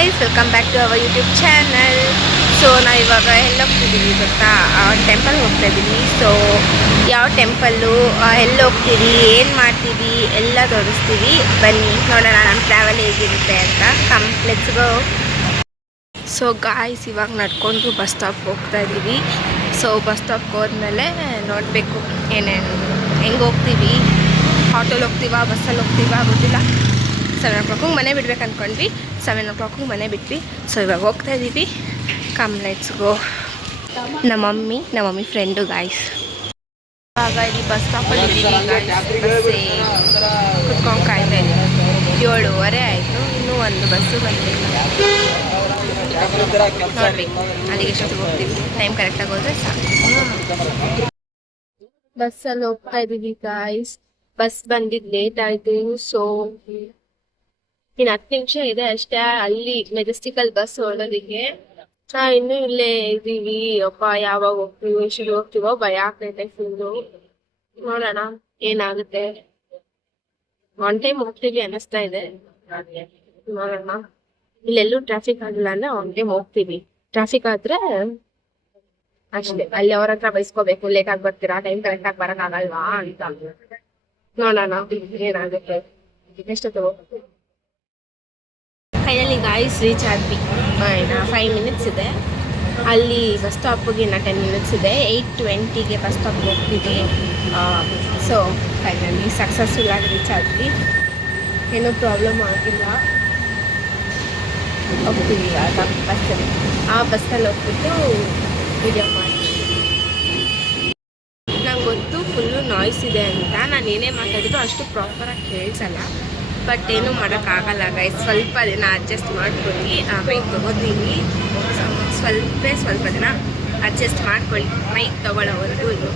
guys, welcome back to our YouTube channel. So ನಾವು ಇವಾಗ ಎಲ್ಲಿ ಹೋಗ್ತಿದ್ದೀವಿ ಗೊತ್ತಾ? ಟೆಂಪಲ್ ಹೋಗ್ತಾ ಇದ್ದೀವಿ. ಸೊ ಯಾವ ಟೆಂಪಲ್ಲು, ಎಲ್ಲಿ ಹೋಗ್ತೀವಿ, ಏನು ಮಾಡ್ತೀವಿ ಎಲ್ಲ ತೋರಿಸ್ತೀವಿ. ಬನ್ನಿ ನೋಡೋಣ ನಮ್ಮ ಟ್ರಾವೆಲ್ ಹೇಗಿರುತ್ತೆ ಅಂತ. Come let's go. So guys, ಇವಾಗ ನಡ್ಕೊಂಡು ಬಸ್ ಸ್ಟಾಪ್ಗೆ ಹೋಗ್ತಾ ಇದ್ದೀವಿ. ಸೊ ಬಸ್ ಸ್ಟಾಪ್ಗೆ ಹೋದ್ಮೇಲೆ ನೋಡಬೇಕು ಏನೇನು ಹೆಂಗೆ ಹೋಗ್ತೀವಿ, ಆಟೋಲ್ಲಿ ಹೋಗ್ತೀವಾ, ಬಸ್ಸಲ್ಲಿ ಹೋಗ್ತೀವಾ ಗೊತ್ತಿಲ್ಲ. 7 o'clock ಮನೆ ಬಿಡ್ಬೇಕು ಅಂದ್ಕೊಂಡ್ವಿ. 7 o'clock ಮನೆ ಬಿಟ್ವಿ. ಸೊ ಇವಾಗ ಹೋಗ್ತಾ ಇದ್ದೀವಿ. Come let's go. ನಮ್ಮ ಮಮ್ಮಿ ಫ್ರೆಂಡು ಗಾಯ್ಸ್. ಇವಾಗ ಇಲ್ಲಿ ಬಸ್ ಸ್ಟಾಪಲ್ಲಿ ಇದ್ದೀವಿ ಗಾಯ್ಸ್. ಬಸ್ಸೇ ಕುತ್ಕೊಂಡು ಕಾಯ್ತಾ ಇದ್ದೀವಿ. 7:15 ಆಯಿತು, ಇನ್ನೂ ಒಂದು ಬಸ್ಸು ಬಂದಿಲ್ಲ. ನೋಡ್ಬೇಕು ಅಲ್ಲಿಗೆ ಎಷ್ಟೊತ್ತಿಗೆ ಹೋಗ್ತೀವಿ. ಟೈಮ್ ಕರೆಕ್ಟಾಗಿ ಹೋದರೆ ಸಾಕು. ಬಸ್ಸಲ್ಲಿ ಹೋಗ್ತಾ ಇದ್ದೀವಿ ಗಾಯ್ಸ್. ಬಸ್ ಬಂದಿದ್ದು ಲೇಟ್ ಆಯಿತು. ಸೊ ಇನ್ನು 10 ನಿಮಿಷ ಇದೆ ಅಷ್ಟೇ ಅಲ್ಲಿ ಮೆಜೆಸ್ಟಿಕಲ್ ಬಸ್ ಹೊರಡೋದಕ್ಕೆ. ಇನ್ನೂ ಇಲ್ಲೇ ಇದ್ದೀವಿ. ಅಪ್ಪ ಯಾವಾಗ ಹೋಗ್ತೀವಿ, ಎಷ್ಟು ಹೋಗ್ತೀವೋ ಭಯ ಆಗ್ತೈತೆ ಫುಲ್ಲು. ನೋಡೋಣ ಏನಾಗುತ್ತೆ. ಒನ್ ಟೈಮ್ ಹೋಗ್ತೀವಿ ಅನ್ನಿಸ್ತಾ ಇದೆ. ನೋಡೋಣ. ಇಲ್ಲೆಲ್ಲೂ ಟ್ರಾಫಿಕ್ ಆಗಿಲ್ಲ ಅಂದ್ರೆ ಒನ್ ಟೈಮ್ ಹೋಗ್ತೀವಿ. ಟ್ರಾಫಿಕ್ ಆದ್ರೆ ಅಷ್ಟೇ, ಅಲ್ಲಿ ಅವ್ರ ಹತ್ರ ಬೈಸ್ಕೋಬೇಕು. ಲೇಟ್ ಆಗಿ ಬರ್ತೀರಾ, ಟೈಮ್ ಕರೆಕ್ಟ್ ಆಗಿ ಬರೋಕ್ಕಾಗಲ್ವಾ ಅಂತ. ನೋಡೋಣ ಏನಾಗುತ್ತೆ. ಎಷ್ಟೊತ್ತು ಹೋಗ್ತೀವಿ. ಫೈನಲಿ ಗಾಯ್ಸ್ ರೀಚ್ ಆದ್ವಿ. ಇನ್ನು 5 minutes ಇದೆ. ಅಲ್ಲಿ ಬಸ್ ಸ್ಟಾಪಿಗೆ ಇನ್ನು 10 minutes ಇದೆ. 8:20ಗೆ ಬಸ್ ಸ್ಟಾಪ್ಗೆ ಹೋಗ್ತೀವಿ. ಸೊ ಫೈನಲಿ ಸಕ್ಸಸ್ಫುಲ್ ಆಗಿ ರೀಚ್ ಆದ್ವಿ. ಏನೂ ಪ್ರಾಬ್ಲಮ್ ಆಗಿಲ್ಲ. ಹೋಗ್ತೀವಿ ಇವಾಗ ಬಸ್ಸಲ್ಲಿ. ಆ ಬಸ್ಸಲ್ಲಿ ಹೋಗ್ಬಿಟ್ಟು ವಿಡಿಯೋ ಮಾಡ್ತೀವಿ. ನಂಗೆ ಗೊತ್ತು ಫುಲ್ಲು ನಾಯ್ಸ್ ಇದೆ ಅಂತ. ನಾನು ಏನೇ ಮಾತಾಡಿದ್ರು ಅಷ್ಟು ಪ್ರಾಪರಾಗಿ ಕೇಳಿಸಲ್ಲ. ಬಟ್ ಏನೂ ಮಾಡೋಕ್ಕಾಗಲ್ಲ ಗೈಸ್. ಸ್ವಲ್ಪ ದಿನ ಅಡ್ಜಸ್ಟ್ ಮಾಡ್ಕೊಳ್ಳಿ. ಮೈಕ್ ತೊಗೋತೀವಿ. ಸ್ವಲ್ಪ ದಿನ ಅಡ್ಜಸ್ಟ್ ಮಾಡ್ಕೊಳ್ಳಿ ಮೈಕ್ ತೊಗೊಳ್ಳೋವರೆಗೂ. ಇನ್ನು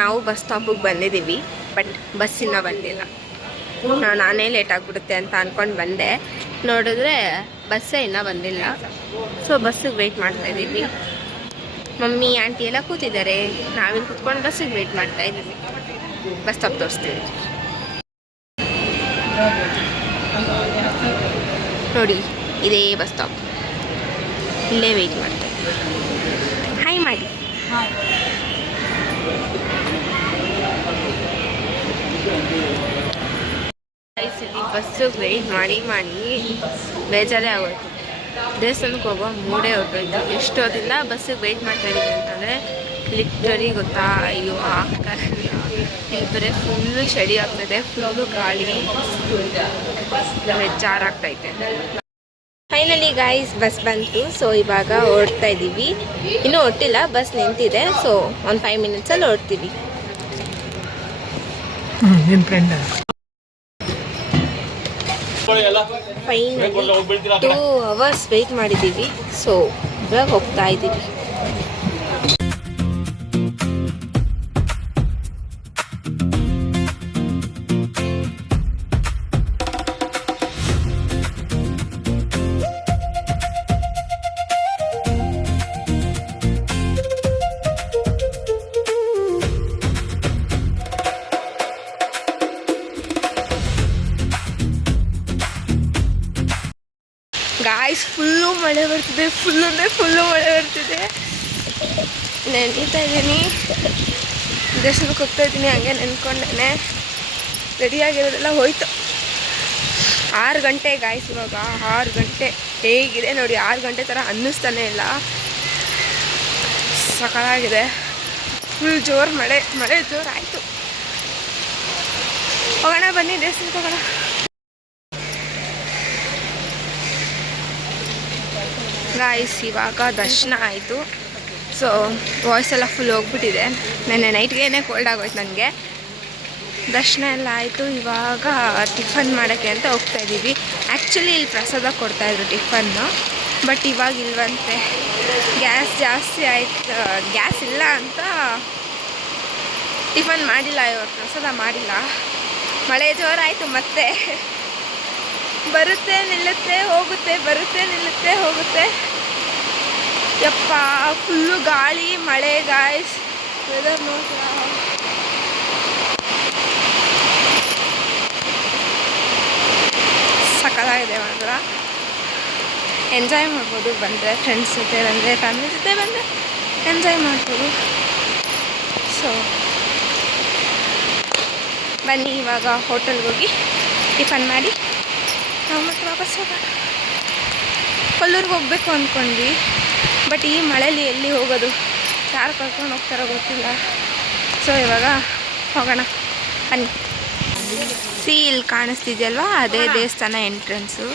ನಾವು ಬಸ್ ಸ್ಟಾಪಿಗೆ ಬಂದಿದ್ದೀವಿ, ಬಟ್ ಬಸ್ಸಿನ ಬಂದಿಲ್ಲ. ನಾನೇ ಲೇಟ್ ಆಗಿಬಿಡುತ್ತೆ ಅಂತ ಅಂದ್ಕೊಂಡು ಬಂದೆ. ನೋಡಿದ್ರೆ ಬಸ್ಸೇ ಇನ್ನೂ ಬಂದಿಲ್ಲ. ಸೊ ಬಸ್ಸಿಗೆ ವೆಯ್ಟ್ ಮಾಡ್ತಾಯಿದ್ದೀವಿ. ಮಮ್ಮಿ ಆಂಟಿ ಎಲ್ಲ ಕೂತಿದ್ದಾರೆ. ನಾವಿಲ್ಲಿ ಕೂತ್ಕೊಂಡು ಬಸ್ಸಿಗೆ ವೆಯ್ಟ್ ಮಾಡ್ತಾಯಿದ್ದೀವಿ. ಬಸ್ ಸ್ಟಾಪ್ ತೋರಿಸ್ತೀವಿ ನೋಡಿ. ಇದೇ ಬಸ್ ಸ್ಟಾಪ್. ಇಲ್ಲೇ ವೆಯ್ಟ್ ಮಾಡ್ತಾ ಇದ್ದೀವಿ. ಹಾಯ್ ಮಾಡಿ. ಇಲ್ಲಿ ಬಸ್ಸಿಗೆ ವೆಯ್ಟ್ ಮಾಡಿ ಬೇಜಾರೇ ಆಗೋಯ್ತು. ದೇವಸ್ಥಾನಕ್ಕೆ ಹೋಗೋ ಮೂಡೇ ಹೊರಟೋಯ್ತು. ಎಷ್ಟೊತ್ತಿಂದ ಬಸ್ಸಿಗೆ ವೆಯ್ಟ್ ಮಾಡ್ತಾ ಇದ್ದೀವಿ ಅಂತಂದರೆ ಲಿಟ್ರಲಿ ಗೊತ್ತಾ. ಅಯ್ಯೋ ಆಗ್ತಾಯಿಲ್ಲ. ಇಲ್ಲಿ ಬರೀ ಫುಲ್ಲು ಚಳಿ ಆಗ್ತದೆ, ಫುಲ್ಲು ಗಾಳಿ, ಬೇಜಾರಾಗ್ತೈತೆ. ಫೈನಲಿ ಗಾಯ್ಸ್ ಬಸ್ ಬಂತು. ಸೊ ಇವಾಗ ಹೊರಡ್ತಾ ಇದ್ದೀವಿ. ಇನ್ನೂ ಹೊರಟಿಲ್ಲ, ಬಸ್ ನಿಂತಿದೆ. ಸೊ ಒಂದು 5 minutesಲ್ಲಿ ಹೊರಡ್ತೀವಿ. ಫೈನಲಿ 2 hours ವೆಯ್ಟ್ ಮಾಡಿದ್ದೀವಿ. ಸೊ ಇವಾಗ ಹೋಗ್ತಾ ಇದ್ದೀವಿ. ಗಾಯ್ಸ್ ಫುಲ್ಲು ಮಳೆ ಬರ್ತಿದೆ. ಫುಲ್ಲು ಮಳೆ ಬರ್ತಿದೆ. ನೆನೀತಾ ಇದ್ದೀನಿ. ದೇವಸ್ಥಾನಕ್ಕೆ ಹೋಗ್ತಾ ಇದ್ದೀನಿ. ಹಂಗೆ ನೆನ್ಕೊಂಡೇನೆ ರೆಡಿಯಾಗಿರೋದೆಲ್ಲ ಹೋಯ್ತು. 6 ಗಂಟೆ ಗಾಯ್ಸ್. ಇವಾಗ 6 ಗಂಟೆ ಹೇಗಿದೆ ನೋಡಿ. 6 ಗಂಟೆ ಥರ ಅನ್ನಿಸ್ತಾನೆ ಇಲ್ಲ. ಸಕಾಲಾಗಿದೆ. ಫುಲ್ ಜೋರು ಮಳೆ ಜೋರು ಆಯಿತು. ಹೋಗೋಣ ಬನ್ನಿ ದೇವಸ್ಥಾನಕ್ಕೆ ಹೋಗೋಣ. ಗಾಯ್ಸ್ ಇವಾಗ ದರ್ಶನ ಆಯಿತು. ಸೊ ವಾಯ್ಸ್ ಎಲ್ಲ ಫುಲ್ ಹೋಗ್ಬಿಟ್ಟಿದೆ. ನೆನ್ನೆ ನೈಟ್ಗೇನೆ ಕೋಲ್ಡ್ ಆಗೋಯ್ತು ನನಗೆ. ದರ್ಶನ ಎಲ್ಲ ಆಯಿತು. ಇವಾಗ ಟಿಫನ್ ಮಾಡೋಕ್ಕೆ ಅಂತ ಹೋಗ್ತಾ ಇದ್ದೀವಿ. ಆ್ಯಕ್ಚುಲಿ ಇಲ್ಲಿ ಪ್ರಸಾದ ಕೊಡ್ತಾಯಿದ್ರು ಟಿಫನ್ನು, ಬಟ್ ಇವಾಗ ಇಲ್ವಂತೆ. ಗ್ಯಾಸ್ ಜಾಸ್ತಿ ಆಯಿತು. ಗ್ಯಾಸ್ ಇಲ್ಲ ಅಂತ ಟಿಫನ್ ಮಾಡಿಲ್ಲ. ಇವಾಗ ಪ್ರಸಾದ ಮಾಡಿಲ್ಲ. ಮಳೆ ಜೋರಾಯಿತು. ಮತ್ತೆ ಬರುತ್ತೆ ನಿಲ್ಲುತ್ತೆ ಹೋಗುತ್ತೆ, ಬರುತ್ತೆ ನಿಲ್ಲುತ್ತೆ ಹೋಗುತ್ತೆ. ಯಪ್ಪ ಫುಲ್ಲು ಗಾಳಿ ಮಳೆ ಗಾಯ್ಸ್. ವೆದರ್ ನೋಡ್ತಾ ಸಕ್ಕತ್ತಾಗಿದೆ ಮಾತ್ರ. ಎಂಜಾಯ್ ಮಾಡ್ಬೋದು ಬಂದರೆ, ಫ್ರೆಂಡ್ಸ್ ಜೊತೆ ಬಂದರೆ, ಫ್ಯಾಮಿಲಿ ಜೊತೆ ಬಂದರೆ ಎಂಜಾಯ್ ಮಾಡ್ಬೋದು. ಸೊ ಬನ್ನಿ ಇವಾಗ ಹೋಟೆಲ್ಗೆ ಹೋಗಿ ಟಿಫನ್ ಮಾಡಿ ನಾವು ಮತ್ತೆ ವಾಪಸ್ ಹೋಗೋಣ. ಕೊಲ್ಲೂರಿಗೆ ಹೋಗಬೇಕು ಅಂದ್ಕೊಂಡ್ವಿ, ಬಟ್ ಈ ಮಳೇಲಿ ಎಲ್ಲಿ ಹೋಗೋದು, ಯಾರು ಕರ್ಕೊಂಡು ಹೋಗ್ತಾರೋ ಗೊತ್ತಿಲ್ಲ. ಸೊ ಇವಾಗ ಹೋಗೋಣ ಬನ್ನಿ. ಇಲ್ಲಿ ಕಾಣಿಸ್ತಿದೆಯಲ್ವಾ, ಅದೇ ದೇವಸ್ಥಾನ ಎಂಟ್ರೆನ್ಸು.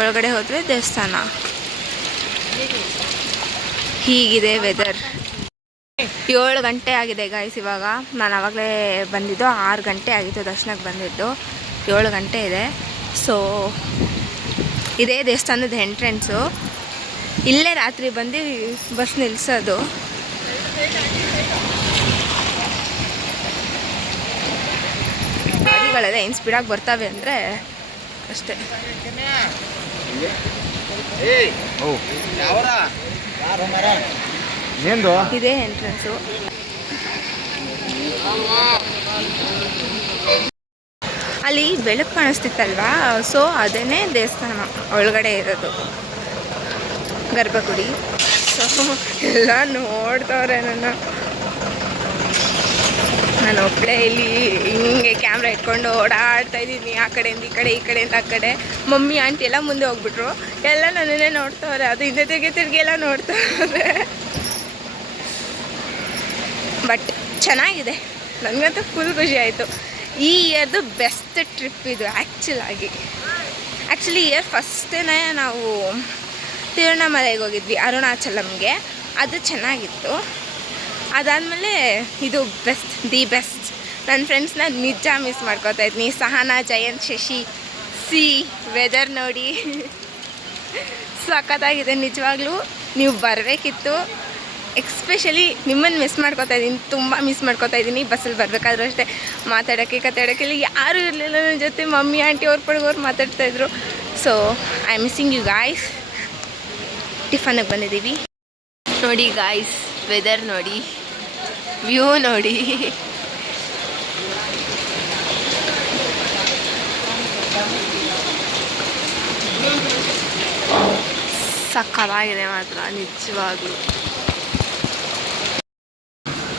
ಒಳಗಡೆ ಹೋದರೆ ದೇವಸ್ಥಾನ. ಹೀಗಿದೆ ವೆದರ್. 7 ಗಂಟೆ ಆಗಿದೆ ಗಾಯ್ಸ್. ಇವಾಗ ನಾನು ಆವಾಗಲೇ ಬಂದಿದ್ದು, 6 ಗಂಟೆ ಆಗಿತ್ತು ದರ್ಶನಕ್ಕೆ ಬಂದಿದ್ದು. 7 ಗಂಟೆ ಇದೆ. ಸೊ ಇದೇ ದೇವಸ್ಥಾನದ ಎಂಟ್ರೆನ್ಸು. ಇಲ್ಲೇ ರಾತ್ರಿ ಬಂದು ಬಸ್ ನಿಲ್ಲಿಸೋದು. ಗಾಡಿಗಳೆಲ್ಲ ಏನು ಸ್ಪೀಡಾಗಿ ಬರ್ತವೆ ಅಂದರೆ ಅಷ್ಟೇ. ಇದೇ ಎಂಟ್ರೆನ್ಸು. ಅಲ್ಲಿ ಬೆಳಕು ಕಾಣಿಸ್ತಿತ್ತಲ್ವಾ, ಸೊ ಅದೇನೇ ದೇವಸ್ಥಾನ ಒಳಗಡೆ ಇರೋದು, ಗರ್ಭಗುಡಿ. ಸೊ ಎಲ್ಲ ನೋಡ್ತವ್ರೆ ನಾನು ಒಬ್ಬಳೇ ಇಲ್ಲಿ ಹಿಂಗೆ ಕ್ಯಾಮ್ರಾ ಇಟ್ಕೊಂಡು ಓಡಾಡ್ತಾ ಇದ್ದೀನಿ, ಆ ಕಡೆಯಿಂದ ಈ ಕಡೆ, ಈ ಕಡೆಯಿಂದ ಆ ಕಡೆ. ಮಮ್ಮಿ ಆಂಟಿ ಎಲ್ಲ ಮುಂದೆ ಹೋಗ್ಬಿಟ್ರು, ಎಲ್ಲ ನನ್ನನ್ನೇ ನೋಡ್ತವ್ರೆ. ಅದು ಹಿಂದೆ ತಿರುಗಿ ಎಲ್ಲ ನೋಡ್ತವ್ರೆ. ಬಟ್ ಚೆನ್ನಾಗಿದೆ, ನನಗಂತೂ ಫುಲ್ ಖುಷಿ ಆಯಿತು. ಈ ಇಯರ್ದು ಬೆಸ್ಟ್ ಟ್ರಿಪ್ ಇದು ಆ್ಯಕ್ಚುಲಿ ಇಯರ್ ಫಸ್ಟೇ ನಾವು ತಿರುವಣ್ಣಾಮಲೈಗೆ ಹೋಗಿದ್ವಿ, ಅರುಣಾಚಲಮ್ಗೆ. ಅದು ಚೆನ್ನಾಗಿತ್ತು. ಅದಾದಮೇಲೆ ಇದು ದಿ ಬೆಸ್ಟ್. ನನ್ನ ಫ್ರೆಂಡ್ಸ್ನ ನಿಜ ಮಿಸ್ ಮಾಡ್ಕೋತಾ ಇದ್ದೀನಿ. ಸಹನಾ, ಜಯಂತ್, ಶಶಿ. ವೆದರ್ ನೋಡಿ ಸಖತ್ತಾಗಿದೆ. ನಿಜವಾಗ್ಲೂ ನೀವು ಬರಬೇಕಿತ್ತು. ಎಕ್ಸ್ಪೆಷಲಿ ನಿಮ್ಮನ್ನು ಮಿಸ್ ಮಾಡ್ಕೋತಾ ಇದ್ದೀನಿ, ತುಂಬ ಮಿಸ್ ಮಾಡ್ಕೋತಾ ಇದ್ದೀನಿ. ಬಸ್ಸಲ್ಲಿ ಬರಬೇಕಾದ್ರೂ ಅಷ್ಟೇ, ಕತೆ ಯಾರೂ ಇರಲಿಲ್ಲ ನನ್ನ ಜೊತೆ. ಮಮ್ಮಿ ಆಂಟಿ ಅವ್ರ ಪಡೆಗೋರು ಮಾತಾಡ್ತಾಯಿದ್ರು. So I am missing you guys. ಟಿಫನ್ಗೆ ಬಂದಿದ್ದೀವಿ. ನೋಡಿ ಗಾಯ್ಸ್, ವೆದರ್ ನೋಡಿ, ವ್ಯೂ ನೋಡಿ. ಸಕ್ಕತ್ತಾಗಿದೆ ಮಾತ್ರ ನಿಜವಾಗ್ಲೂ.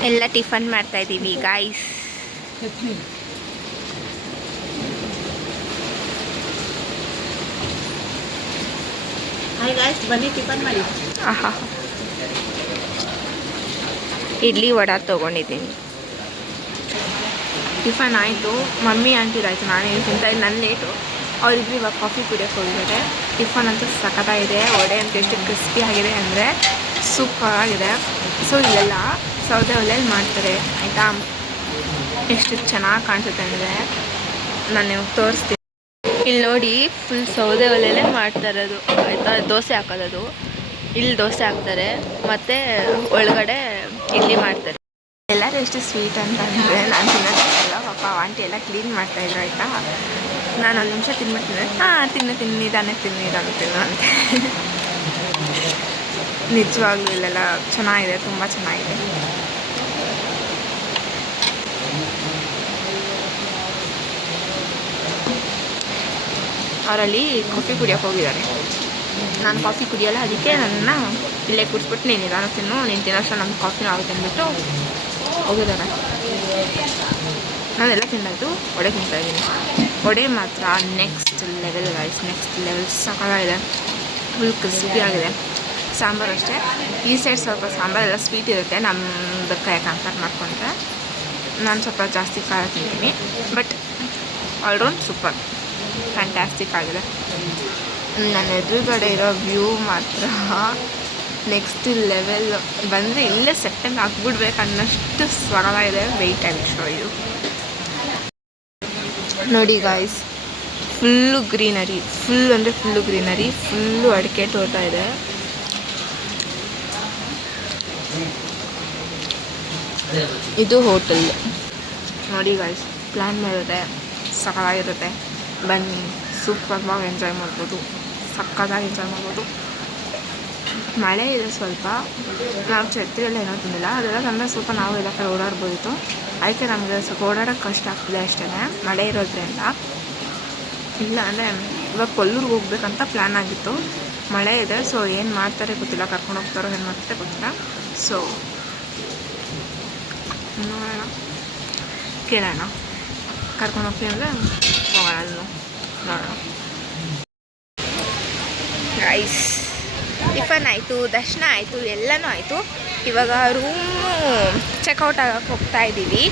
ಎಲ್ಲ ಟಿಫನ್ ಮಾಡ್ತಾ ಇದ್ದೀವಿ ಗಾಯ್ಸ್. ಬನ್ನಿ ಟಿಫನ್ ಮಾಡಿ. ಆಹಾ, ಇಡ್ಲಿ ವಡೆ ತೊಗೊಂಡಿದ್ದೀನಿ. ಟಿಫನ್ ಆಯಿತು, ಮಮ್ಮಿ ಆಂಟಿದಾಯಿತು, ನಾನೇನು ತಿಂತಾಯಿದ್ದು. ನನ್ನ ಲೇಟು. ಅವರಿಬ್ಬರು ಇವಾಗ ಕಾಫಿ ಕುಡಿಯೋಕ್ಕೆ ಹೋಗಿದ್ದಾರೆ. ಟಿಫನ್ ಅಂತೂ ಸಖತ್ತಾಗಿದೆ. ವಡೆ ಅಂತ ಎಷ್ಟು ಕ್ರಿಸ್ಪಿ ಆಗಿದೆ ಅಂದರೆ ಸೂಪರ್ ಆಗಿದೆ. ಸೊ ಇಲ್ಲೆಲ್ಲ ಸೌದೆ ಒಲೆಯಲ್ಲಿ ಮಾಡ್ತಾರೆ ಆಯಿತಾ. ಎಷ್ಟು ಚೆನ್ನಾಗಿ ಕಾಣಿಸುತ್ತೆ ಅಂದರೆ ನಾನು ನಿಮಗೆ ತೋರಿಸ್ತೀನಿ. ಇಲ್ಲಿ ನೋಡಿ, ಫುಲ್ ಸೌದೆ ಒಲೆಯಲ್ಲೇ ಮಾಡ್ತಾ ಇರೋದು ಆಯಿತಾ. ದೋಸೆ ಹಾಕೋದು, ಇಲ್ಲಿ ದೋಸೆ ಹಾಕ್ತಾರೆ, ಮತ್ತು ಒಳಗಡೆ ಇಡ್ಲಿ ಮಾಡ್ತಾರೆ. ಎಲ್ಲರೂ ಎಷ್ಟು ಸ್ವೀಟ್ ಅಂತಂದರೆ ನಾನು ತಿನ್ನೋದಿಲ್ಲ. ಪಾಪ ಆಂಟಿ ಎಲ್ಲ ಕ್ಲೀನ್ ಮಾಡ್ತಾಯಿದ್ರು ಆಯಿತಾ. ನಾನು 1 ನಿಮಿಷ ತಿನ್ಬಿಡ್ತೀನಿ. ತಿನ್ನು ನಿಧಾನ ತಿನ್ನು ಅಂತ. ನಿಜವಾಗ್ಲೂ ಇಲ್ಲೆಲ್ಲ ಚೆನ್ನಾಗಿದೆ, ತುಂಬ ಚೆನ್ನಾಗಿದೆ. ಅವರಲ್ಲಿ ಕಾಫಿ ಕುಡಿಯೋಕ್ಕೆ ಹೋಗಿದ್ದಾರೆ. ನಾನು ಕಾಫಿ ಕುಡಿಯೋಲ್ಲ, ಅದಕ್ಕೆ ನನ್ನ ಇಲ್ಲೇ ಕುಡಿಸ್ಬಿಟ್ಟು ನೀನು ನಿಧಾನ ತಿನ್ನು, ನೀನು ತಿನ್ನೋಷ್ಟು ನಮ್ಗೆ ಕಾಫಿನೂ ಆಗುತ್ತೆ ಅಂದ್ಬಿಟ್ಟು ಹೋಗಿದ್ದಾರೆ. ನಾನೆಲ್ಲ ತಿನ್ನೋದು ವಡೆ ತಿಂತಾಯಿದ್ದೀನಿ. ವಡೆ ಮಾತ್ರ next level guys, next level ಸಕ್ಕತ್ತಾಗಿದೆ. ಫುಲ್ ಕ್ರಿಸ್ಪಿ ಆಗಿದೆ. ಸಾಂಬಾರು ಅಷ್ಟೇ, ಈ ಸೈಡ್ ಸ್ವಲ್ಪ ಸಾಂಬಾರೆಲ್ಲ ಸ್ವೀಟ್ ಇರುತ್ತೆ, ನಮ್ಮದಕ್ಕೆ ಕಂಪೇರ್ ಮಾಡ್ಕೊಂಡ್ರೆ. ನಾನು ಸ್ವಲ್ಪ ಜಾಸ್ತಿ ಖಾರ ತಿಂತೀನಿ, ಬಟ್ ಆಲ್ರೌಂಡ್ ಸೂಪರ್ ಫ್ಯಾಂಟ್ಯಾಸ್ಟಿಕ್ ಆಗಿದೆ. ನನ್ನ ಎದುರುಗಡೆ ಇರೋ ವ್ಯೂ ಮಾತ್ರ ನೆಕ್ಸ್ಟ್ ಲೆವೆಲ್. ಬಂದರೆ ಇಲ್ಲೇ ಸೆಟ್ಟಲ್ಲಿ ಹಾಕ್ಬಿಡ್ಬೇಕು ಅನ್ನೋಷ್ಟು ಸರಳಾಗಿದೆ. ವೆಯ್ಟ್ ಆಗಿ ಶೋ ಇದು ನೋಡಿ guys. Full greenery, full greenery, full ಅಡಿಕೆ ತೋಟ ಇದೆ. ಇದು ಹೋಟೆಲ್ ನೋಡಿ ಗಾಯ್ಸ್. ಪ್ಲ್ಯಾನ್ ಮಾಡಿರುತ್ತೆ, ಸಕ್ಕತ್ತಾಗಿರುತ್ತೆ. ಬನ್ನಿ, ಸೂಪರ್ವಾಗಿ ಎಂಜಾಯ್ ಮಾಡ್ಬೋದು, ಸಕ್ಕತ್ತಾಗಿ ಎಂಜಾಯ್ ಮಾಡ್ಬೋದು. ಮಳೆ ಇದೆ ಸ್ವಲ್ಪ, ನಾವು ಛತ್ರಿ ಎಲ್ಲ ಏನೋ ತಿಂದಿಲ್ಲ. ಅದೆಲ್ಲ ತಂದರೆ ಸ್ವಲ್ಪ ನಾವು ಎಲ್ಲ ಕಡೆ ಓಡಾಡ್ಬೋದಿತ್ತು. ಅದಕ್ಕೆ ನಮಗೆ ಸ್ವಲ್ಪ ಓಡಾಡೋಕ್ಕೆ ಕಷ್ಟ ಆಗ್ತಿದೆ ಅಷ್ಟೇ, ಮಳೆ ಇರೋದ್ರಿಂದ. ಇಲ್ಲ ಅಂದರೆ ಇವಾಗ ಕೊಲ್ಲೂರಿಗೆ ಹೋಗ್ಬೇಕಂತ ಪ್ಲ್ಯಾನ್ ಆಗಿತ್ತು. ಮಳೆ ಇದೆ, ಸೊ ಏನು ಮಾಡ್ತಾರೆ ಗೊತ್ತಿಲ್ಲ, ಕರ್ಕೊಂಡು ಹೋಗ್ತಾರೋ ಏನು ಮಾಡ್ತಾರೆ ಗೊತ್ತಿಲ್ಲ. ಸೊ ನೋಡೋಣ, ಕೇಳೋಣ, ಕರ್ಕೊಂಡು ಹೋಗ್ತೀನಿ ಅಂದರೆ ಹೋಗೋಣ, ನೋಡೋಣ. ರೈಸ್ ಟಿಫನ್ ಆಯಿತು, ದರ್ಶನ ಆಯಿತು, ಎಲ್ಲನೂ ಆಯಿತು. ಇವಾಗ ರೂಮು ಚೆಕ್ಔಟ್ ಆಗೋಕ್ಕೆ ಹೋಗ್ತಾ ಇದ್ದೀವಿ.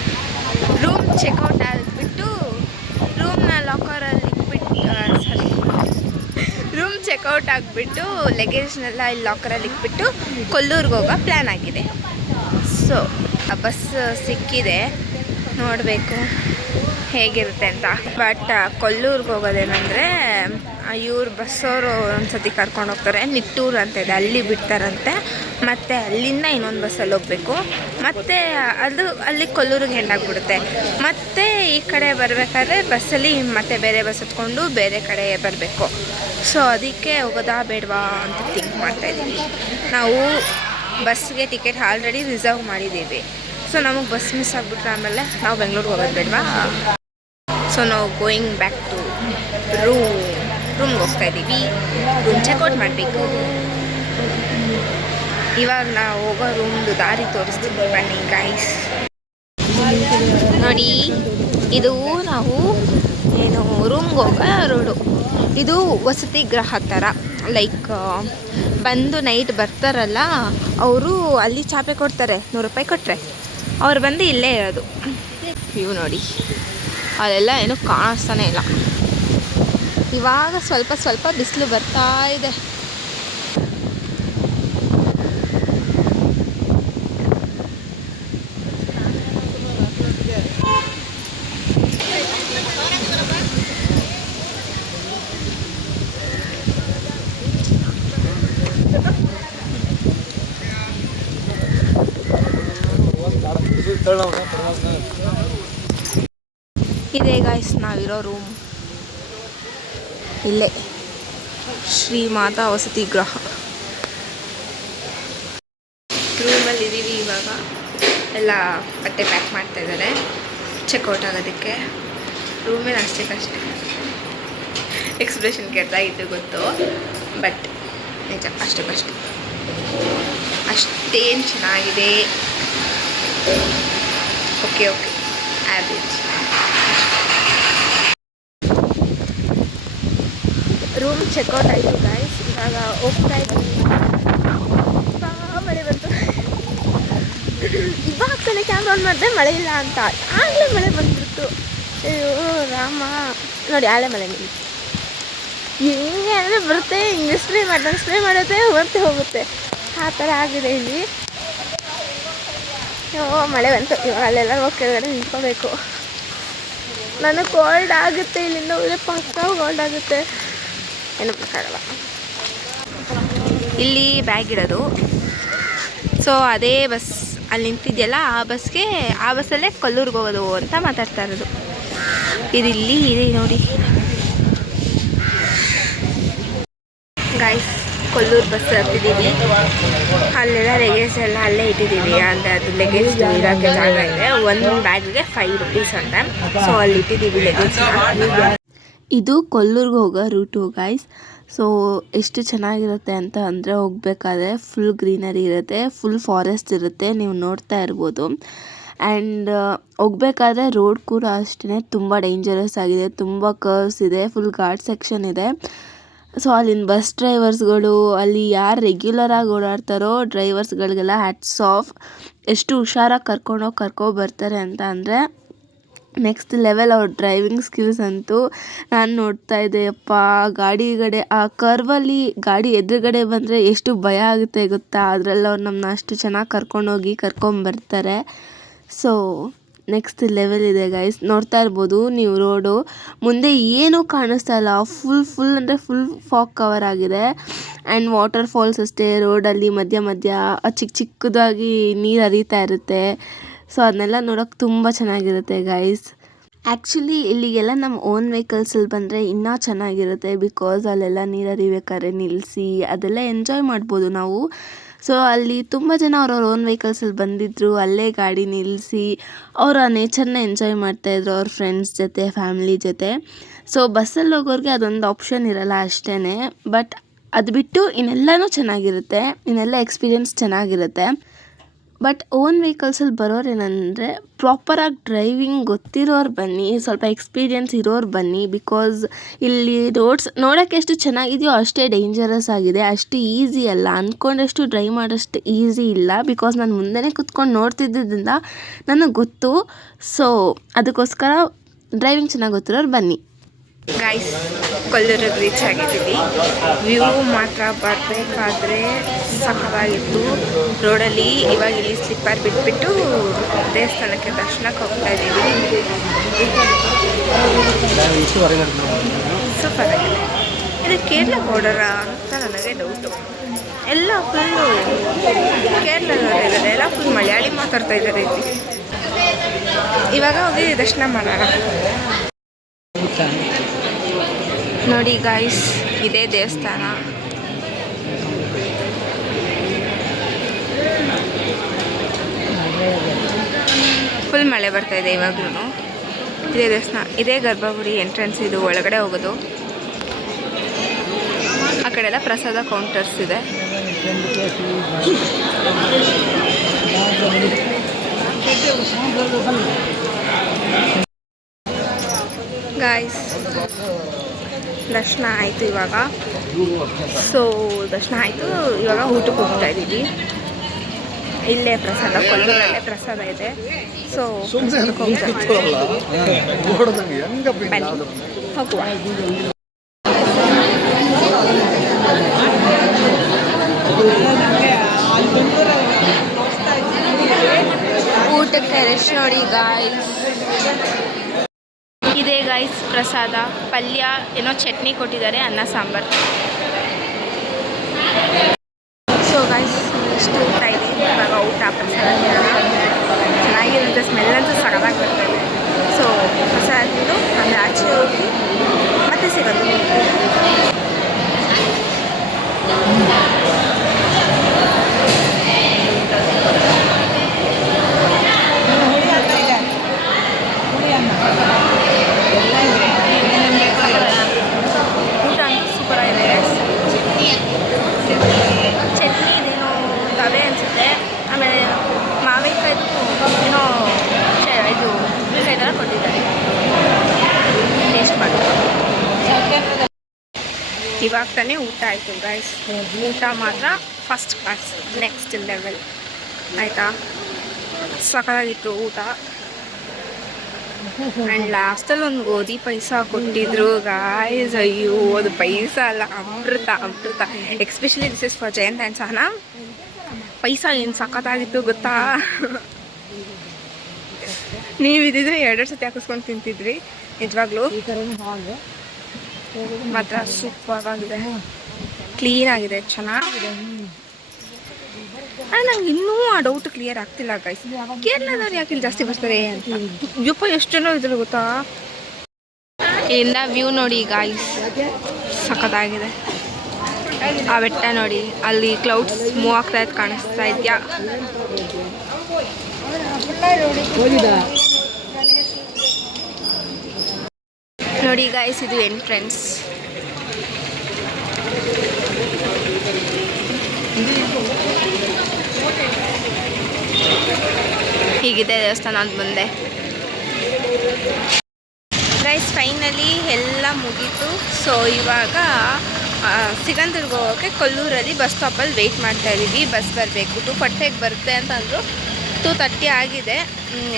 ರೂಮ್ ಚೆಕ್ಔಟ್ ಆಗಿಬಿಟ್ಟು ರೂಮ್ನ ಲಾಕರಲ್ಲಿ ರೂಮ್ ಚೆಕ್ಔಟ್ ಆಗಿಬಿಟ್ಟು ಲಗೇಜ್ನೆಲ್ಲ ಇಲ್ಲಿ ಲಾಕರಲ್ಲಿ ಇಟ್ಬಿಟ್ಟು ಕೊಲ್ಲೂರಿಗೆ ಹೋಗೋ ಪ್ಲ್ಯಾನ್ ಆಗಿದೆ. ಸೊ ಆ ಬಸ್ ಸಿಕ್ಕಿದೆ, ನೋಡಬೇಕು ಹೇಗಿರುತ್ತೆ ಅಂತ. ಬಟ್ ಕೊಲ್ಲೂರಿಗೆ ಹೋಗೋದೇನೆಂದರೆ ಇವ್ರು ಬಸ್ಸವರು ಒಂದ್ಸತಿ ಕರ್ಕೊಂಡು ಹೋಗ್ತಾರೆ. ನಿಟ್ಟೂರು ಅಂತ ಇದೆ, ಅಲ್ಲಿ ಬಿಡ್ತಾರಂತೆ. ಮತ್ತು ಅಲ್ಲಿಂದ ಇನ್ನೊಂದು ಬಸ್ಸಲ್ಲಿ ಹೋಗಬೇಕು. ಮತ್ತು ಅದು ಅಲ್ಲಿ ಕೊಲ್ಲೂರಿಗೆ ಹೆಂಡಾಗ್ಬಿಡುತ್ತೆ. ಮತ್ತು ಈ ಕಡೆ ಬರಬೇಕಾದ್ರೆ ಬಸ್ಸಲ್ಲಿ ಮತ್ತೆ ಬೇರೆ ಬಸ್ ಹತ್ಕೊಂಡು ಬೇರೆ ಕಡೆ ಬರಬೇಕು. ಸೊ ಅದಕ್ಕೆ ಹೋಗೋದಾ ಬೇಡವಾ ಅಂತ ಥಿಂಕ್ ಮಾಡ್ತಾಯಿದ್ದೀವಿ. ನಾವು ಬಸ್ಗೆ ಟಿಕೆಟ್ ಆಲ್ರೆಡಿ ರಿಸರ್ವ್ ಮಾಡಿದ್ದೀವಿ. ಸೊ ನಮಗೆ ಬಸ್ ಮಿಸ್ ಆಗಿಬಿಟ್ರೆ ಆಮೇಲೆ ನಾವು ಬೆಂಗಳೂರಿಗೆ ಹೋಗೋದು ಬೇಡವಾ. ಸೊ ನಾವು ಗೋಯಿಂಗ್ ಬ್ಯಾಕ್ ಟು ರೂಮ್ಗೆ ಹೋಗ್ತಾ ಇದ್ದೀವಿ. ರೂಮ್ ಚೆಕ್ಔಟ್ ಮಾಡಬೇಕು. ಇವಾಗ ನಾವು ಹೋಗೋ ರೂಮ್ದು ದಾರಿ ತೋರಿಸ್ತೀನಿ ಬನ್ನಿ ಗೈಸ್. ನೋಡಿ, ಇದು ನಾವು ಏನು ರೂಮ್ಗೆ ಹೋಗೋ ರೋಡು. ಇದು ವಸತಿ ಗೃಹ ಥರ, ಲೈಕ್ ಬಂದು ನೈಟ್ ಬರ್ತಾರಲ್ಲ ಅವರು ಅಲ್ಲಿ ಚಾಪೆ ಕೊಡ್ತಾರೆ, 100 ರೂಪಾಯಿ ಕೊಟ್ಟರೆ ಅವ್ರು ಬಂದು ಇಲ್ಲೇ ಇರೋದು. ಇವು ನೋಡಿ, ಅಲ್ಲೆಲ್ಲ ಏನೂ ಕಾಣಿಸ್ತಾನೆ ಇಲ್ಲ. ಇವಾಗ ಸ್ವಲ್ಪ ಸ್ವಲ್ಪ ಬಿಸಿಲು ಬರ್ತಾ ಇದೆ. ಇದೇ ಗಾಯ್ಸ್ ನಾವಿರೋ ರೂಮ್, ಇಲ್ಲೇ ಶ್ರೀ ಮಾತಾ ವಸತಿ ಗೃಹ ರೂಮಲ್ಲಿ ಇದ್ದೀವಿ. ಇವಾಗ ಎಲ್ಲ ಬಟ್ಟೆ ಪ್ಯಾಕ್ ಮಾಡ್ತಾ ಇದ್ದಾರೆ ಚೆಕ್ಔಟ್ ಆಗೋದಕ್ಕೆ. ರೂಮೇನು ಅಷ್ಟೇ ಎಕ್ಸ್ಪ್ರೆಷನ್ ಕೆಟ್ಟದಾಗಿತ್ತು ಗೊತ್ತು, ಬಟ್ ನಿಜ ಅಷ್ಟಕ್ಕಷ್ಟೇ, ಅಷ್ಟೇನು ಚೆನ್ನಾಗಿದೆ. Okay average. ರೂಮ್ ಚೆಕ್ಔಟ್ ಆಯಿತು ಗೈಸ್. ಇವಾಗ ಹೋಗ್ತಾ ಇದ್ದೀವಿ. ಮಳೆ ಬಂತು. ಇವಾಗ ತಾನೇ ಕ್ಯಾಮ್ರಾ ಆನ್ ಮಾಡಿದೆ, ಮಳೆ ಇಲ್ಲ ಅಂತ. ಆಗಲೇ ಮಳೆ ಬಂದ್ಬಿಡ್ತು. ಅಯ್ಯೋ ರಾಮ, ನೋಡಿ ಆಳೆ ಮಳೆ ನಿಲ್ಲಿ ಹೆಂಗೆ ಅಂದರೆ ಬರುತ್ತೆ, ಹಿಂಗೆ ಸ್ಪ್ರೇ ಮಾಡುತ್ತೆ, ಹೋಗುತ್ತೆ, ಆ ಥರ ಆಗಿದೆ ಇಲ್ಲಿ. ಮಳೆ ಬಂತು. ಇವಾಗ ಅಲ್ಲೆಲ್ಲ ಹೋಗಿ ಕೆಳಗಡೆ ನಿಂತ್ಕೋಬೇಕು. ನನಗೆ ಕೋಲ್ಡ್ ಆಗುತ್ತೆ, ಇಲ್ಲಿಂದ ಹೋದರೆ ಪಕ್ಕ ಕೋಲ್ಡ್ ಆಗುತ್ತೆ, ಏನು ಬೇಕಾಗಲ್ಲ. ಇಲ್ಲಿ ಬ್ಯಾಗ್ ಇಡೋದು. ಸೊ ಅದೇ ಬಸ್ ಅಲ್ಲಿ ನಿಂತಿದೆಯಲ್ಲ, ಆ ಬಸ್ಸಲ್ಲೇ ಕೊಲ್ಲೂರಿಗೆ ಹೋಗೋದು ಅಂತ ಮಾತಾಡ್ತಾ ಇರೋದು. ಇದಿಲ್ಲಿ ಇದೆ ನೋಡಿ ಗಾಯ್ಸ್. ಕೊಲ್ಲೂರು ಬಸ್ ಹತ್ತಿದ್ದೀವಿ. ಅಲ್ಲೆಲ್ಲ ಲಗೇಜ್ ಎಲ್ಲ ಅಲ್ಲೇ ಇಟ್ಟಿದ್ದೀವಿ. ಅಂದರೆ ಅದು ಲಗೇಜ್ ಇರೋಕ್ಕೆ ಜಾಗ ಇದೆ. ಒಂದು ಬ್ಯಾಗಿಗೆ 5 ರೂಪೀಸ್ ಅಂತ. ಸೊ ಅಲ್ಲಿ ಇಟ್ಟಿದ್ದೀವಿ ಲಗೇಜ್. ಇದು ಕೊಲ್ಲೂರಿಗೆ ಹೋಗೋ ರೂಟು ಗಾಯ್ಸ್. ಸೊ ಎಷ್ಟು ಚೆನ್ನಾಗಿರುತ್ತೆ ಅಂತ ಅಂದರೆ, ಹೋಗ್ಬೇಕಾದ್ರೆ ಫುಲ್ ಗ್ರೀನರಿ ಇರುತ್ತೆ, ಫುಲ್ ಫಾರೆಸ್ಟ್ ಇರುತ್ತೆ, ನೀವು ನೋಡ್ತಾ ಇರ್ಬೋದು. ಆ್ಯಂಡ್ ಹೋಗ್ಬೇಕಾದ್ರೆ ರೋಡ್ ಕೂಡ ಅಷ್ಟೇ ತುಂಬ ಡೇಂಜರಸ್ ಆಗಿದೆ, ತುಂಬ ಕರ್ವ್ಸ್ ಇದೆ, ಫುಲ್ ಘಾಟ್ ಸೆಕ್ಷನ್ ಇದೆ. ಸೊ ಅಲ್ಲಿನ ಬಸ್ ಡ್ರೈವರ್ಸ್ಗಳು, ಅಲ್ಲಿ ಯಾರು ರೆಗ್ಯುಲರಾಗಿ ಓಡಾಡ್ತಾರೋ ಡ್ರೈವರ್ಸ್ಗಳಿಗೆಲ್ಲ ಹ್ಯಾಟ್ಸ್ ಆಫ್. ಎಷ್ಟು ಹುಷಾರಾಗಿ ಕರ್ಕೊಬರ್ತಾರೆ ಅಂತ ಅಂದರೆ ನೆಕ್ಸ್ಟ್ ಲೆವೆಲ್ ಅವ್ರ ಡ್ರೈವಿಂಗ್ ಸ್ಕಿಲ್ಸ್ ಅಂತೂ. ನಾನು ನೋಡ್ತಾ ಇದ್ದೆ, ಅಪ್ಪ ಗಾಡಿಗಡೆ ಆ ಕರ್ವಲ್ಲಿ ಗಾಡಿ ಎದುರುಗಡೆ ಬಂದರೆ ಎಷ್ಟು ಭಯ ಆಗುತ್ತೆ ಗೊತ್ತಾ. ಅದರಲ್ಲಿ ಅವ್ರು ನಮ್ಮನ್ನ ಅಷ್ಟು ಚೆನ್ನಾಗಿ ಕರ್ಕೊಂಬರ್ತಾರೆ. ಸೊ ನೆಕ್ಸ್ಟ್ ಲೆವೆಲ್ ಇದೆ ಗೈಸ್. ನೋಡ್ತಾ ಇರ್ಬೋದು ನೀವು ರೋಡು. ಮುಂದೆ ಏನೂ ಕಾಣಿಸ್ತಾ ಇಲ್ಲ, ಫುಲ್ ಅಂದರೆ ಫುಲ್ ಫಾಗ್ ಕವರ್ ಆಗಿದೆ. ಆ್ಯಂಡ್ ವಾಟರ್ ಫಾಲ್ಸ್ ಅಷ್ಟೇ ರೋಡಲ್ಲಿ ಮಧ್ಯ ಚಿಕ್ಕದಾಗಿ ನೀರು ಹರಿತಾ ಇರುತ್ತೆ. ಸೊ ಅದನ್ನೆಲ್ಲ ನೋಡೋಕೆ ತುಂಬ ಚೆನ್ನಾಗಿರುತ್ತೆ ಗೈಸ್. ಆ್ಯಕ್ಚುಲಿ ಇಲ್ಲಿಗೆಲ್ಲ ನಮ್ಮ ಓನ್ ವೆಹಿಕಲ್ಸಲ್ಲಿ ಬಂದರೆ ಇನ್ನೂ ಚೆನ್ನಾಗಿರುತ್ತೆ. ಬಿಕಾಸ್ ಅಲ್ಲೆಲ್ಲ ನೀರು ಹರಿಬೇಕಾದ್ರೆ ನಿಲ್ಲಿಸಿ ಅದೆಲ್ಲ ಎಂಜಾಯ್ ಮಾಡ್ಬೋದು ನಾವು. ಸೊ ಅಲ್ಲಿ ತುಂಬ ಜನ ಅವ್ರವ್ರ ಓನ್ ವೆಹಿಕಲ್ಸಲ್ಲಿ ಬಂದಿದ್ದರು. ಅಲ್ಲೇ ಗಾಡಿ ನಿಲ್ಲಿಸಿ ಅವ್ರು ಆ ನೇಚರ್ನ ಎಂಜಾಯ್ ಮಾಡ್ತಾಯಿದ್ರು ಅವ್ರ ಫ್ರೆಂಡ್ಸ್ ಜೊತೆ, ಫ್ಯಾಮಿಲಿ ಜೊತೆ. ಸೊ ಬಸ್ಸಲ್ಲಿ ಹೋಗೋರಿಗೆ ಅದೊಂದು ಆಪ್ಷನ್ ಇರಲ್ಲ ಅಷ್ಟೇ. ಬಟ್ ಅದು ಬಿಟ್ಟು ಇನ್ನೆಲ್ಲನೂ ಚೆನ್ನಾಗಿರುತ್ತೆ, ಇನ್ನೆಲ್ಲ ಎಕ್ಸ್ಪೀರಿಯೆನ್ಸ್ ಚೆನ್ನಾಗಿರುತ್ತೆ. ಬಟ್ ಓನ್ ವೆಹಿಕಲ್ಸಲ್ಲಿ ಬರೋರೇನೆಂದರೆ ಪ್ರಾಪರಾಗಿ ಡ್ರೈವಿಂಗ್ ಗೊತ್ತಿರೋರು ಬನ್ನಿ, ಸ್ವಲ್ಪ ಎಕ್ಸ್ಪೀರಿಯೆನ್ಸ್ ಇರೋರು ಬನ್ನಿ. ಬಿಕಾಸ್ ಇಲ್ಲಿ ರೋಡ್ಸ್ ನೋಡೋಕ್ಕೆ ಎಷ್ಟು ಚೆನ್ನಾಗಿದೆಯೋ ಅಷ್ಟೇ ಡೇಂಜರಸ್ ಆಗಿದೆ. ಅಷ್ಟು ಈಸಿ ಅಲ್ಲ, ಅಂದ್ಕೊಂಡಷ್ಟು ಡ್ರೈವ್ ಮಾಡೋಷ್ಟು ಈಸಿ ಇಲ್ಲ. ಬಿಕಾಸ್ ನಾನು ಮುಂದೆನೇ ಕೂತ್ಕೊಂಡು ನೋಡ್ತಿದ್ದರಿಂದ ನನಗೆ ಗೊತ್ತು. ಸೊ ಅದಕ್ಕೋಸ್ಕರ ಡ್ರೈವಿಂಗ್ ಚೆನ್ನಾಗಿ ಗೊತ್ತಿರೋರು ಬನ್ನಿ. ಗೈಸ್, ಕೊಲ್ಲೂರಿಗೆ ರೀಚ್ ಆಗಿದ್ದೀವಿ. ವ್ಯೂ ಮಾತ್ರ ಬರಬೇಕಾದ್ರೆ ಸಖತ್ತಾಗಿತ್ತು ರೋಡಲ್ಲಿ. ಇವಾಗ ಇಲ್ಲಿ ಸ್ಲಿಪ್ಪರ್ ಬಿಟ್ಬಿಟ್ಟು ದೇವಸ್ಥಾನಕ್ಕೆ ದರ್ಶನಕ್ಕೆ ಹೋಗ್ತಾ ಇದ್ದೀವಿ. ಸೂಪರ್ ಆಗಿದೆ. ಇದು ಕೇರಳ ಬಾರ್ಡರ ಅಂತ ನನಗೆ ಡೌಟು. ಎಲ್ಲ ಫುಲ್ಲು ಕೇರಳದವರಿದ್ದಾರೆ, ಎಲ್ಲ ಫುಲ್ ಮಲಯಾಳಿ ಮಾತಾಡ್ತಾ ಇದ್ದಾರೆ ಇಲ್ಲಿ. ಇವಾಗ ಹೋಗಿ ದರ್ಶನ ಮಾಡೋಣ. ನೋಡಿ ಗಾಯ್ಸ್, ಇದೇ ದೇವಸ್ಥಾನ. ಫುಲ್ ಮಳೆ ಬರ್ತಾ ಇದೆ ಇವಾಗ್ಲೂ. ಇದೇ ದೇವಸ್ಥಾನ, ಇದೇ ಗರ್ಭಗುಡಿ ಎಂಟ್ರೆನ್ಸ್. ಇದು ಒಳಗಡೆ ಹೋಗೋದು. ಆ ಕಡೆ ಎಲ್ಲ ಪ್ರಸಾದ ಕೌಂಟರ್ಸ್ ಇದೆ. ಗಾಯ್ಸ್, ದರ್ಶನ ಆಯಿತು ಇವಾಗ. ಸೊ ದರ್ಶನ ಆಯಿತು, ಇವಾಗ ಊಟಕ್ಕೆ ಹೋಗ್ತಾ ಇದ್ದೀವಿ. ಇಲ್ಲೇ ಪ್ರಸಾದ, ಕೊಲ್ಲೂರಲ್ಲೇ ಪ್ರಸಾದ ಇದೆ. ಸೊ ಹೋಗುವ. ಊಟಕ್ಕೆ ರಶ್ ನೋಡಿ ಗಾಯ್ಸ್. ಇದೇ ಗಾಯ್ಸ್ ಪ್ರಸಾದ, ಪಲ್ಯ, ಏನೋ ಚಟ್ನಿ ಕೊಟ್ಟಿದ್ದಾರೆ, ಅನ್ನ ಸಾಂಬಾರು. ಸೊ ಗಾಯ್ಸ್, ಇಷ್ಟು ಊಟ ಇದೆ. ಇವಾಗ ಊಟ ಪ್ರಸಾದ ಚೆನ್ನಾಗಿರುತ್ತೆ. ಸ್ಮೆಲ್ ಅಂತೂ ಸಗದಾಗಿ ಬರ್ತಾ ಇದೆ. ಸೊ ಪ್ರಸಾದ ತಿಂದು ಅಂದರೆ ಆಚೆ ಹೋಗಿ ಮತ್ತೆ ಸಿಗೋದು. ಊಟ ಅಂತೂ ಸೂಪರ್ ಆಗಿದೆ. ಚಟ್ನಿ ಇದೇನೋ ರವೆ ಅನಿಸುತ್ತೆ. ಆಮೇಲೆ ಮಾವಿನಕಾಯ್ದು ಏನೋ ಇದು ಉಪ್ಪಿನಕಾಯಿ ಥರ ಕೊಟ್ಟಿದ್ದಾರೆ. ಟೇಸ್ಟ್ ಮಾಡ್ಬೋದು. ಇವಾಗ ತಾನೇ ಊಟ ಆಯಿತು ಗೈಸ್. ಊಟ ಮಾತ್ರ ಫಸ್ಟ್ ಕ್ಲಾಸ್, ನೆಕ್ಸ್ಟ್ ಲೆವೆಲ್ ಆಯಿತಾ. ಸಖತ್ತಾಗಿತ್ತು ಊಟ. ಆ್ಯಂಡ್ ಲಾಸ್ಟಲ್ಲಿ ಒಂದು ಗೋಧಿ ಪೈಸ ಕೊಟ್ಟಿದ್ರು ಗಾಯ್ಸ್. ಅಯ್ಯೋ, ಅದು ಪೈಸ ಅಲ್ಲ, ಅಮೃತ ಅಮೃತ. Especially this is for Jayant and Sahana. ಪೈಸ ಏನು ಸಖತ್ತಾಗಿತ್ತು ಗೊತ್ತಾ. ನೀವು ಇದ್ದಿದ್ರೆ 2 ಸತಿ ಹಾಕಿಸ್ಕೊಂಡು ತಿಂತಿದ್ರಿ. ನಿಜವಾಗ್ಲೂ ಮಾತ್ರ ಸೂಪರ್ ಆಗಿದೆ, ಕ್ಲೀನ್ ಆಗಿದೆ, ಚೆನ್ನಾಗಿದೆ. ನಂಗೆ ಇನ್ನೂ ಆ ಡೌಟ್ ಕ್ಲಿಯರ್ ಆಗ್ತಿಲ್ಲ ಗೈಸ್. ಕೇರಳದವ್ರು ಯಾಕೆ ಇಲ್ಲಿ ಜಾಸ್ತಿ ಬರ್ತಾರೆ ಅಂತ. ಯಪ್ಪ, ಎಷ್ಟು ಜನ ಇದ್ರು ಗೊತ್ತಾ. ಇಲ್ಲಿಂದ ವ್ಯೂ ನೋಡಿ ಗಾಯ್ಸ್, ಸಖತ್ತಾಗಿದೆ. ಆ ಬೆಟ್ಟ ನೋಡಿ, ಅಲ್ಲಿ ಕ್ಲೌಡ್ಸ್ ಮೂವ್ ಆಗ್ತಾ ಇದ್ದು ಕಾಣಿಸ್ತಾ ಇದೆಯಾ. ನೋಡಿ ಗಾಯ್ಸ್, ಇದು ಎಂಟ್ರೆನ್ಸ್. ಹೀಗಿದೆ ದೇವಸ್ಥಾನ ಅಂತ ಮುಂದೆ. ಗೈಸ್, ಫೈನಲಿ ಎಲ್ಲ ಮುಗೀತು. ಸೊ ಇವಾಗ ಸಿಗಂದೂರ್ಗೆ ಹೋಗೋಕ್ಕೆ ಕೊಲ್ಲೂರಲ್ಲಿ ಬಸ್ ಸ್ಟಾಪಲ್ಲಿ ವೆಯ್ಟ್ ಮಾಡ್ತಾ ಇದ್ದೀವಿ. ಬಸ್ ಬರಬೇಕು, 2:40ಗೆ ಬರುತ್ತೆ ಅಂತ ಅಂದರು. 2:30 ಆಗಿದೆ.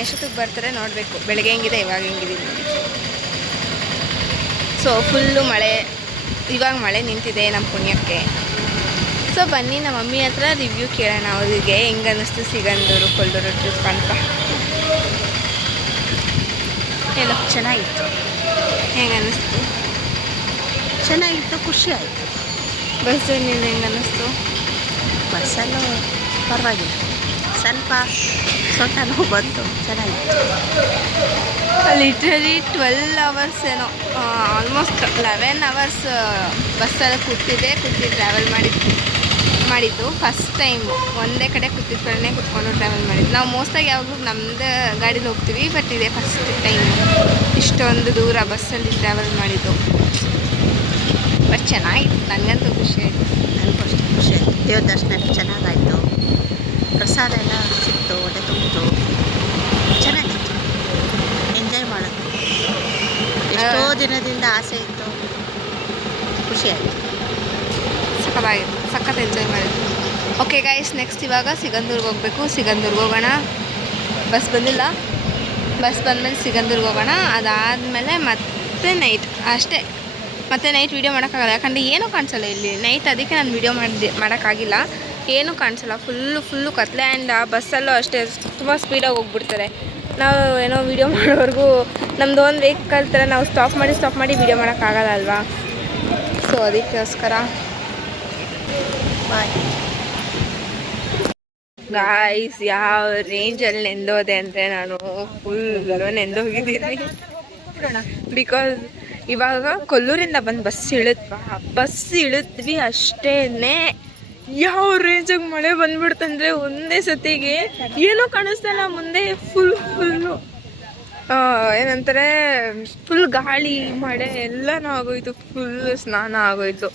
ಎಷ್ಟೊತ್ತಿಗೆ ಬರ್ತಾರೆ ನೋಡಬೇಕು. ಬೆಳಗ್ಗೆ ಹೆಂಗಿದೆ, ಇವಾಗ ಹೆಂಗಿದೆ ನೋಡಿ. ಸೊ ಫುಲ್ಲು ಮಳೆ. ಇವಾಗ ಮಳೆ ನಿಂತಿದೆ ನಮ್ಮ ಪುಣ್ಯಕ್ಕೆ. ಸೊ ಬನ್ನಿ ನಮ್ಮ ಮಮ್ಮಿ ಹತ್ರ ರಿವ್ಯೂ ಕೇಳೋಣ, ಅವರಿಗೆ ಹೆಂಗೆ ಅನ್ನಿಸ್ತು ಸಿಗಂದೂರು ಕೊಲ್ಲೂರು ಟ್ರಿಪ್ ಅಂತ. ಏನೋ ಚೆನ್ನಾಗಿತ್ತು. ಹೆಂಗೆ ಅನ್ನಿಸ್ತು? ಚೆನ್ನಾಗಿತ್ತು, ಖುಷಿ ಆಯಿತು. ಬಸ್ ಜರ್ನಿ ಹೆಂಗೆ ಅನ್ನಿಸ್ತು? ಬಸ್ಸಲ್ಲೂ ಪರವಾಗಿಲ್ಲ, ಸ್ವಲ್ಪ ಸೊಂಟ ನೋವು ಬಂತು, ಚೆನ್ನಾಗಿತ್ತು. ಲಿಟ್ರಲಿ 12 ಅವರ್ಸ್ ಏನೋ, ಆಲ್ಮೋಸ್ಟ್ 11 ಅವರ್ಸ್ ಬಸ್ಸಲ್ಲಿ ಕೂತು ಟ್ರಾವೆಲ್ ಮಾಡಿದ್ದು ಫಸ್ಟ್ ಟೈಮು. ಒಂದೇ ಕಡೆ ಕೂತ್ಕೊಂಡು ಟ್ರಾವೆಲ್ ಮಾಡಿದ್ದು. ನಾವು ಮೋಸ್ಟಾಗಿ ಯಾವಾಗಲೂ ನಮ್ಮದೇ ಗಾಡೀಲಿ ಹೋಗ್ತೀವಿ, ಬಟ್ ಇದೇ ಫಸ್ಟ್ ಟೈಮ್ ಇಷ್ಟೊಂದು ದೂರ ಬಸ್ಸಲ್ಲಿ ಟ್ರಾವೆಲ್ ಮಾಡಿದ್ದು. ಬಟ್ ಚೆನ್ನಾಗಿತ್ತು, ನನಗಂತೂ ಖುಷಿ ಆಯಿತು. ನನಗೂ ಅಷ್ಟೇ ಖುಷಿ ಆಯಿತು. ದೇವ್ರ ದರ್ಶನ ಚೆನ್ನಾಗಾಯಿತು, ಪ್ರಸಾದ ಎಲ್ಲ ಸಿಕ್ತು, ಹೊಟ್ಟೆ ತುಂಬಿತು, ಚೆನ್ನಾಗಿತ್ತು, ಎಂಜಾಯ್ ಮಾಡೋದು. ಎಷ್ಟೋ ದಿನದಿಂದ ಆಸೆ ಇತ್ತು, ಖುಷಿ ಆಯಿತು. ಸಖತ್ ಎಂಜಾಯ್ ಮಾಡಿದ್ವಿ. ಓಕೆ ಗೈಸ್, ನೆಕ್ಸ್ಟ್ ಇವಾಗ ಸಿಗಂದೂರ್ಗೆ ಹೋಗಬೇಕು. ಸಿಗಂದೂರ್ಗೆ ಹೋಗೋಣ. ಬಸ್ ಬಂದಿಲ್ಲ, ಬಸ್ ಬಂದಮೇಲೆ ಸಿಗಂದೂರ್ಗೆ ಹೋಗೋಣ. ಅದಾದಮೇಲೆ ಮತ್ತೆ ನೈಟ್ ಅಷ್ಟೇ. ಮತ್ತೆ ನೈಟ್ ವೀಡಿಯೋ ಮಾಡೋಕ್ಕಾಗಲ್ಲ, ಯಾಕಂದರೆ ಏನೂ ಕಾಣಿಸಲ್ಲ ಇಲ್ಲಿ ನೈಟ್. ಅದಕ್ಕೆ ನಾನು ವೀಡಿಯೋ ಮಾಡೋಕ್ಕಾಗಿಲ್ಲ, ಏನೂ ಕಾಣಿಸಲ್ಲ. ಫುಲ್ಲು ಕತ್ಲೆ. ಆ್ಯಂಡ್ ಆ ಬಸ್ಸಲ್ಲೂ ಅಷ್ಟೇ ತುಂಬ ಸ್ಪೀಡಾಗಿ ಹೋಗ್ಬಿಡ್ತಾರೆ. ನಾವು ಏನೋ ವೀಡಿಯೋ ಮಾಡೋವರೆಗೂ ನಮ್ಮದು ಒಂದು ವೆಹಿಕಲ್ ಥರ ನಾವು ಸ್ಟಾಪ್ ಮಾಡಿ ವೀಡಿಯೋ ಮಾಡೋಕ್ಕಾಗಲ್ಲ ಅಲ್ವಾ. ಸೊ ಅದಕ್ಕೋಸ್ಕರ ಗಾಯ್ಸ್, ಯಾವ ರೇಂಜಲ್ಲಿ ನೆಂದೋದೆ ಅಂದರೆ ನಾನು ಫುಲ್ಲು ನೆಂದೋಗಿದ್ದೀನಿ. ಬಿಕಾಸ್ ಇವಾಗ ಕೊಲ್ಲೂರಿಂದ ಬಂದು ಬಸ್ ಇಳಿದ್ವಿ ಅಷ್ಟೇ, ಯಾವ ರೇಂಜಿಗೆ ಮಳೆ ಬಂದ್ಬಿಡ್ತಂದರೆ ಒಂದೇ ಸತಿಗೆ ಏನೂ ಕಾಣಿಸ್ತಲ್ಲ ಮುಂದೆ. ಫುಲ್ಲು ಏನಂತಾರೆ, ಫುಲ್ ಗಾಳಿ ಮಳೆ ಎಲ್ಲನೂ ಆಗೋಯ್ತು. ಫುಲ್ ಸ್ನಾನ ಆಗೋಯ್ತು.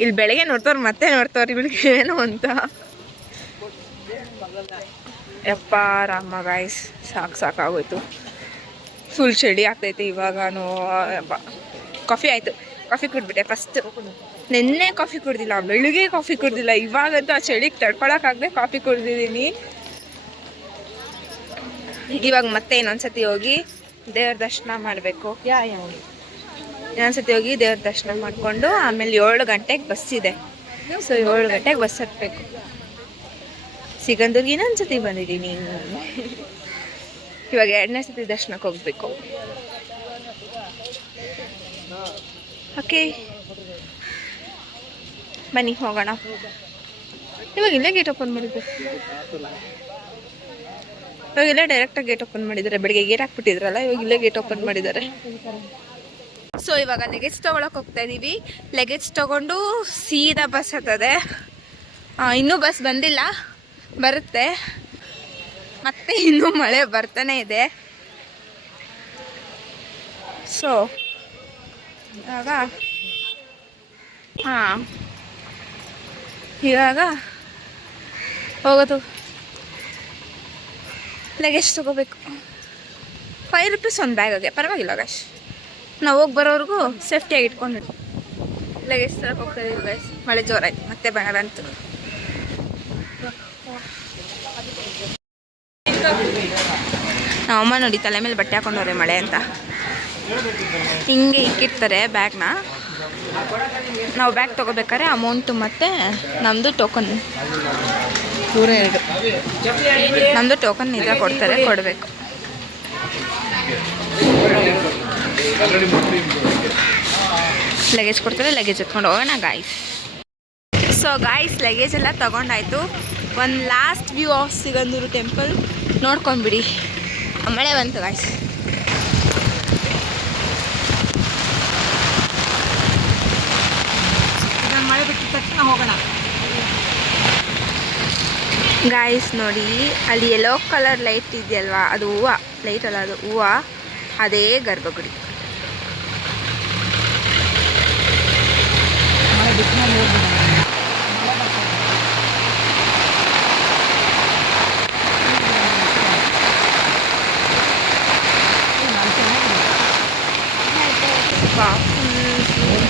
ಇಲ್ಲಿ ಬೆಳಗ್ಗೆ ನೋಡ್ತವ್ರು ಇವಳಿಗೆ ಏನು ಅಂತ. ಯಪ್ಪ ರಾಮ ಗಾಯ್ಸ್, ಸಾಕಾಗೋಯ್ತು. ಫುಲ್ ಚಳಿ ಆಗ್ತೈತೆ ಇವಾಗನೂ. ಕಾಫಿ ಆಯಿತು, ಕಾಫಿ ಕುಡಿದ್ಬಿಟ್ಟೆ ಫಸ್ಟ್. ನೆನ್ನೆ ಕಾಫಿ ಕುಡ್ದಿಲ್ಲ, ಬೆಳಿಗ್ಗೆ ಕಾಫಿ ಕುಡ್ದಿಲ್ಲ. ಇವಾಗಂತೂ ಆ ಚಳಿಗೆ ತಡ್ಕೊಳಕ್ಕಾಗದೆ ಕಾಫಿ ಕುಡ್ದಿದ್ದೀನಿ. ಇವಾಗ ಮತ್ತೆ ಇನ್ನೊಂದ್ಸತಿ ಹೋಗಿ ದೇವ್ರ ದರ್ಶನ ಮಾಡಬೇಕು. ಇನ್ನೊಂದ್ಸತಿ ಹೋಗಿ ದೇವ್ರ ದರ್ಶನ ಮಾಡಿಕೊಂಡು ಆಮೇಲೆ 7 ಗಂಟೆಗೆ ಬಸ್ ಇದೆ. ಸೊ 7 ಗಂಟೆಗೆ ಬಸ್ ಹತ್ತಬೇಕು. ಸಿಗಂದೂರ್ಗೆ ಇನ್ನೊಂದ್ಸತಿ ಬಂದಿದ್ದೀನಿ. ಇವಾಗ 2ನೇ ಸತಿ ದರ್ಶನಕ್ಕೆ ಹೋಗ್ಬೇಕು. ಓಕೆ ಬನ್ನಿ ಹೋಗೋಣ. ಇವಾಗ ಇಲ್ಲೇ ಗೇಟ್ ಓಪನ್ ಮಾಡಿದ್ದೆ. ಇವಾಗೆಲ್ಲ ಡೈರೆಕ್ಟಾಗಿ ಗೇಟ್ ಓಪನ್ ಮಾಡಿದ್ದಾರೆ. ಬೆಳಿಗ್ಗೆ ಗೇಟ್ ಹಾಕ್ಬಿಟ್ಟಿದ್ರಲ್ಲ, ಇವಾಗ ಇಲ್ಲೇ ಗೇಟ್ ಓಪನ್ ಮಾಡಿದ್ದಾರೆ. ಸೊ ಇವಾಗ ಲಗೇಜ್ ತೊಗೊಳಕ್ಕೆ ಹೋಗ್ತಾ ಇದ್ದೀವಿ. ಲಗೇಜ್ ತೊಗೊಂಡು ಸೀದಾ ಬಸ್ ಹತ್ತದೆ. ಇನ್ನೂ ಬಸ್ ಬಂದಿಲ್ಲ, ಬರುತ್ತೆ. ಮತ್ತೆ ಇನ್ನೂ ಮಳೆ ಬರ್ತಾನೆ ಇದೆ. ಸೊ ಇವಾಗ ಹೋಗೋದು. ಲಗೇಜ್ ತೊಗೋಬೇಕು. 5 ರೂಪೀಸ್ ಒಂದು ಬ್ಯಾಗಾಗೆ, ಪರವಾಗಿಲ್ಲ ಗೈಸ್. ನಾವು ಹೋಗಿ ಬರೋವ್ರಿಗೂ ಸೇಫ್ಟಿಯಾಗಿ ಇಟ್ಕೊಂಡು ಲಗೇಜ್ ತರಕ್ಕೆ ಹೋಗ್ತಾ ಇದೀವಿ ಗೈಸ್. ಮಳೆ ಜೋರಾಯ್ತು, ಮತ್ತೆ ಬಂತು. ನಮ್ಮಮ್ಮ ನೋಡಿ ತಲೆ ಮೇಲೆ ಬಟ್ಟೆ ಹಾಕೊಂಡವ್ರೆ ಮಳೆ ಅಂತ. ಹಿಂಗೆ ಇಕ್ಕಿರ್ತಾರೆ ಬ್ಯಾಗ್ನ. ನಾವು ಬ್ಯಾಗ್ ತೊಗೋಬೇಕಾದ್ರೆ ಅಮೌಂಟು ಮತ್ತು ನಮ್ಮದು ಟೋಕನ್ ಇದ್ರೆ ಕೊಡಬೇಕು. ಲಗೇಜ್ ಕೊಡ್ತಾರೆ, ಲಗೇಜ್ ಎತ್ಕೊಂಡು ಹೋಗೋಣ ಗಾಯ್ಸ್. ಸೊ ಗಾಯ್ಸ್, ಲಗೇಜ್ ಎಲ್ಲ ತೊಗೊಂಡಾಯ್ತು. ಒಂದು last view of Sigandur temple ನೋಡ್ಕೊಂಡ್ಬಿಡಿ. ಮಳೆ ಬಂತು ಗಾಯ್ಸ್. ಮಳೆ ಬಿಟ್ಟು ತಕ್ಷಣ ಹೋಗೋಣ ಗಾಯ್ಸ್. ನೋಡಿ ಅಲ್ಲಿ ಯೆಲ್ಲೋ ಕಲರ್ ಲೈಟ್ ಇದೆಯಲ್ವಾ, ಅದು ಹೂವು. ಲೈಟ್ ಅಲ್ಲ, ಅದು ಹೂವು. ಅದೇ ಗರ್ಭಗುಡಿ.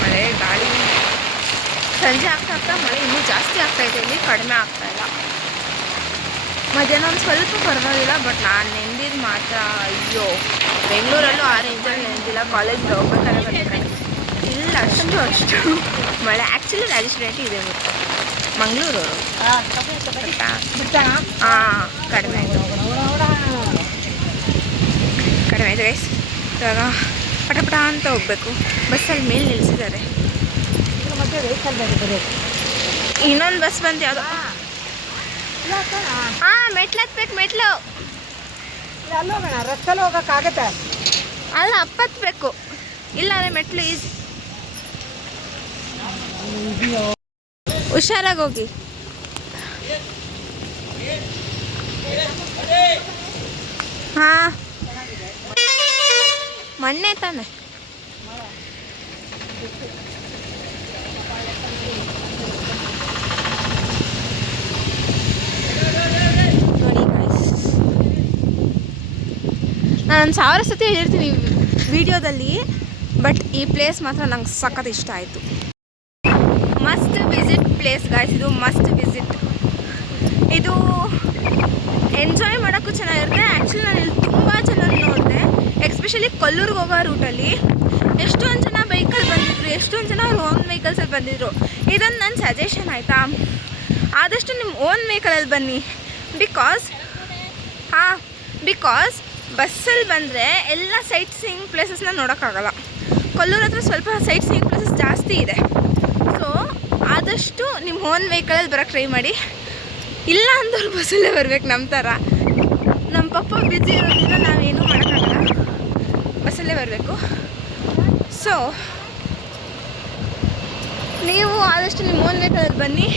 ಮಳೆ ಗಾಳಿ. ಸಂಜೆ ಆಗ್ತಾ ಮಳೆ ಇನ್ನೂ ಜಾಸ್ತಿ ಆಗ್ತಾಯಿದೆ. ಇಲ್ಲಿ ಕಡಿಮೆ ಆಗ್ತಾಯಿಲ್ಲ. ಮಧ್ಯಾಹ್ನ ಒಂದು ಸ್ವಲ್ಪ ಪರವಾಗಿಲ್ಲ, ಬಟ್ ನಾನು ನೆಂದಿದ್ದು ಮಾತ್ರ ಅಯ್ಯೋ. ಬೆಂಗಳೂರಲ್ಲೂ ಆ ರೇಂಜಲ್ಲಿ ನೆಂದಿಲ್ಲ. ಕಾಲೇಜ್ಗೆ ಹೋಗ್ಬೇಕಾದ್ರೆ ಬರ್ಬೇಕಾದ್ರೆ ಇಲ್ಲ ಅಷ್ಟು ಮಳೆ. ಆ್ಯಕ್ಚುಲಿ ರೆಸಿಡೆಂಟ್ ಇದೆ ಮತ್ತು ಮಂಗಳೂರು. ಕಡಿಮೆ ಆಯಿತು ಗೈಸ್. ಇವಾಗ ಪಟ ಅಂತ ಹೋಗಬೇಕು. ಬಸ್ಸಲ್ಲಿ ಮೇಲೆ ನಿಲ್ಲಿಸಿದ್ದಾರೆ. ಇನ್ನೊಂದು ಬಸ್ ಬಂದು ಯಾವುದೋ ಹಾಂ ಮೆಟ್ಲು ಹತ್ಬೇಕು ಮೆಟ್ಲು. ಅಲ್ಲಿ ಹೋಗೋಣ, ರಸ್ತಲ್ಲಿ ಹೋಗೋಕ್ಕಾಗತ್ತೆ. ಅಲ್ಲ ಹತ್ತಬೇಕು, ಇಲ್ಲಾಂದ್ರೆ ಮೆಟ್ಲು ಈಸಿ. ಹುಷಾರಾಗಿ ಹೋಗಿ. ಹಾಂ ಮಣ್ಣೆ ತಾನೆ. ನೋಡಿ ಗಾಯ್ಸ್, ನಾನು 1000 ಸತಿ ಹೇಳಿರ್ತೀನಿ ವಿಡಿಯೋದಲ್ಲಿ, ಬಟ್ ಈ ಪ್ಲೇಸ್ ಮಾತ್ರ ನಂಗೆ ಸಖತ್ ಇಷ್ಟ ಆಯಿತು. ಮಸ್ಟ್ ವಿಸಿಟ್ ಪ್ಲೇಸ್ ಗಾಯ್ಸ್, ಇದು ಮಸ್ಟ್ ವಿಸಿಟ್. ಇದು ಎಂಜಾಯ್ ಮಾಡೋಕ್ಕೂ ಚೆನ್ನಾಗಿರುತ್ತೆ. ಆ್ಯಕ್ಚುಲಿ ನಾನು ಇಲ್ಲಿ ತುಂಬ ಜನ ನೋಡಿದೆ, ಎಕ್ಸ್ಪೆಷಲಿ ಕೊಲ್ಲೂರಿಗೆ ಹೋಗೋ ರೂಟಲ್ಲಿ ಎಷ್ಟೊಂದು ಜನ ಬೈಕಲ್ಲಿ ಬಂದಿದ್ರು, ಎಷ್ಟೊಂದು ಜನ ಅವ್ರ ಓನ್ ವೆಹಿಕಲ್ಸಲ್ಲಿ ಬಂದಿದ್ರು. ಇದೊಂದು ನನ್ನ ಸಜೆಷನ್ ಆಯಿತಾ, ಆದಷ್ಟು ನಿಮ್ಮ ಓನ್ ವೆಹಿಕಲಲ್ಲಿ ಬನ್ನಿ. ಬಿಕಾಸ್ ಬಸ್ಸಲ್ಲಿ ಬಂದರೆ ಎಲ್ಲ ಸೈಟ್ ಸೀಯಿಂಗ್ ಪ್ಲೇಸಸ್ನ ನೋಡೋಕ್ಕಾಗಲ್ಲ. ಕೊಲ್ಲೂರು ಹತ್ರ ಸ್ವಲ್ಪ ಸೈಟ್ ಸೀಯಿಂಗ್ ಪ್ಲೇಸಸ್ ಜಾಸ್ತಿ ಇದೆ. ಸೊ ಆದಷ್ಟು ನಿಮ್ಮ ಓನ್ ವೆಹಿಕಲಲ್ಲಿ ಬರೋಕ್ಕೆ ಟ್ರೈ ಮಾಡಿ. ಇಲ್ಲ ಅಂದವ್ರು ಬಸ್ಸಲ್ಲೇ ಬರ್ಬೇಕು. ನಮ್ಮ ಥರ ನಮ್ಮ ಪಪ್ಪ ಬ್ಯುಸಿ ಇರೋದ್ರಿಂದ ನಾವೇನೂ ಮಾಡೋಕ್ಕಾಗಲ್ಲ, ಬಸ್ಸಲ್ಲೇ ಬರಬೇಕು. ಸೊ ನೀವು ಆದಷ್ಟು ನಿಮ್ಮ ಓನ್ ವೆಹಿಕಲಲ್ಲಿ ಬನ್ನಿ,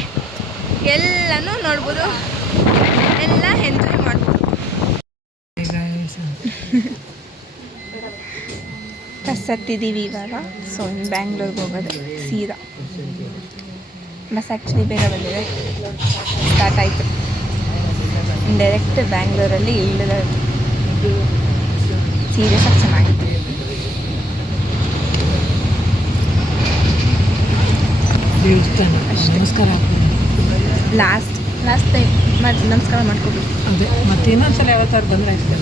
ಎಲ್ಲನೂ ನೋಡ್ಬೋದು, ಎಲ್ಲ ಎಂಜಾಯ್ ಮಾಡ್ಬೋದು. ಬಸ್ ಹತ್ತಿದ್ದೀವಿ ಇವಾಗ. ಸೊ ಇನ್ನು ಬ್ಯಾಂಗ್ಳೂರ್ಗೆ ಹೋಗೋದು ಸೀದಾ. ಬಸ್ ಆ್ಯಕ್ಚುಲಿ ಬೇಗ ಬಂದಿದೆ, ಸ್ಟಾರ್ಟ್ ಆಯಿತು. ಡೈರೆಕ್ಟ್ ಬ್ಯಾಂಗ್ಳೂರಲ್ಲಿ ಇಳಿದ. ಸೀರಿಯಸ್ಸಾಗಿ ಚೆನ್ನಾಗಿತ್ತು. ನಮಸ್ಕಾರ. ಲಾಸ್ಟ್ ಟೈಮ್ ನಮಸ್ಕಾರ ಮಾಡ್ಕೋಬೇಕು. ಅದೇ ಮತ್ತೆ ಇನ್ನೊಂದ್ಸಲ ಯಾವತ್ತಾರು ಬಂದರೆ ಆಯ್ತು.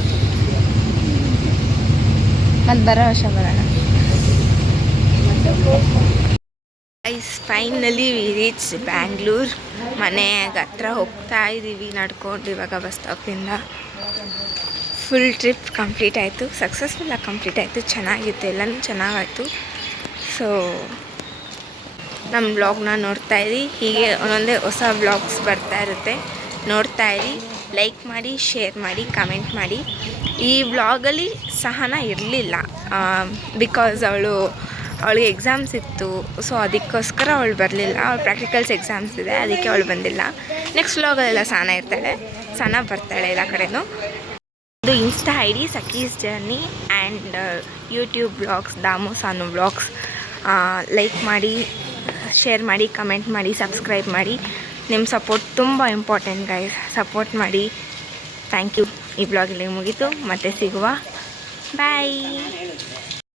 ಮತ್ತು ಬರೋ ವರ್ಷ ಬರೋಣ. Finally we reach Bangalore. ಮನೆಗೆ ಹತ್ರ ಹೋಗ್ತಾ ಇದ್ದೀವಿ ನಡ್ಕೊಂಡು ಇವಾಗ ಬಸ್ ಸ್ಟಾಪಿಂದ. ಫುಲ್ ಟ್ರಿಪ್ ಕಂಪ್ಲೀಟ್ ಆಯಿತು, ಸಕ್ಸಸ್ಫುಲ್ಲಾಗಿ ಕಂಪ್ಲೀಟ್ ಆಯಿತು. ಚೆನ್ನಾಗಿತ್ತು, ಎಲ್ಲನೂ ಚೆನ್ನಾಗಾಯಿತು. ಸೊ ನಮ್ಮ ಬ್ಲಾಗ್ನ ನೋಡ್ತಾಯಿರಿ, ಹೀಗೆ ಒಂದೊಂದೇ ಹೊಸ ಬ್ಲಾಗ್ಸ್ ಬರ್ತಾ ಇರುತ್ತೆ, ನೋಡ್ತಾಯಿರಿ. ಲೈಕ್ ಮಾಡಿ, ಶೇರ್ ಮಾಡಿ, ಕಮೆಂಟ್ ಮಾಡಿ. ಈ ಬ್ಲಾಗಲ್ಲಿ ಸಹನ ಇರಲಿಲ್ಲ, ಬಿಕಾಸ್ ಅವಳಿಗೆ ಎಕ್ಸಾಮ್ಸ್ ಇತ್ತು. ಸೊ ಅದಕ್ಕೋಸ್ಕರ ಅವಳು ಬರಲಿಲ್ಲ. ಅವಳು ಪ್ರಾಕ್ಟಿಕಲ್ಸ್ ಎಕ್ಸಾಮ್ಸ್ ಇದೆ, ಅದಕ್ಕೆ ಅವಳು ಬಂದಿಲ್ಲ. ನೆಕ್ಸ್ಟ್ ವ್ಲಾಗಲ್ಲೆಲ್ಲ ಸಹನ ಇರ್ತಾಳೆ, ಸಹನ ಬರ್ತಾಳೆ ಎಲ್ಲ ಕಡೆನೂ. ಇದು ಇನ್ಸ್ಟಾ ಐ ಡಿ ಸಖೀಸ್ journey and YouTube blogs Damu Sanu blogs. Like ಮಾಡಿ, ಶೇರ್ ಮಾಡಿ, ಕಮೆಂಟ್ ಮಾಡಿ, ಸಬ್ಸ್ಕ್ರೈಬ್ ಮಾಡಿ. ನಿಮ್ಮ ಸಪೋರ್ಟ್ ತುಂಬ ಇಂಪಾರ್ಟೆಂಟ್ ಗೈಸ್, ಸಪೋರ್ಟ್ ಮಾಡಿ. Thank you. ಈ ಬ್ಲಾಗ್ ಇಲ್ಲಿಗೆ ಮುಗೀತು, ಮತ್ತೆ ಸಿಗುವ. ಬಾಯ್.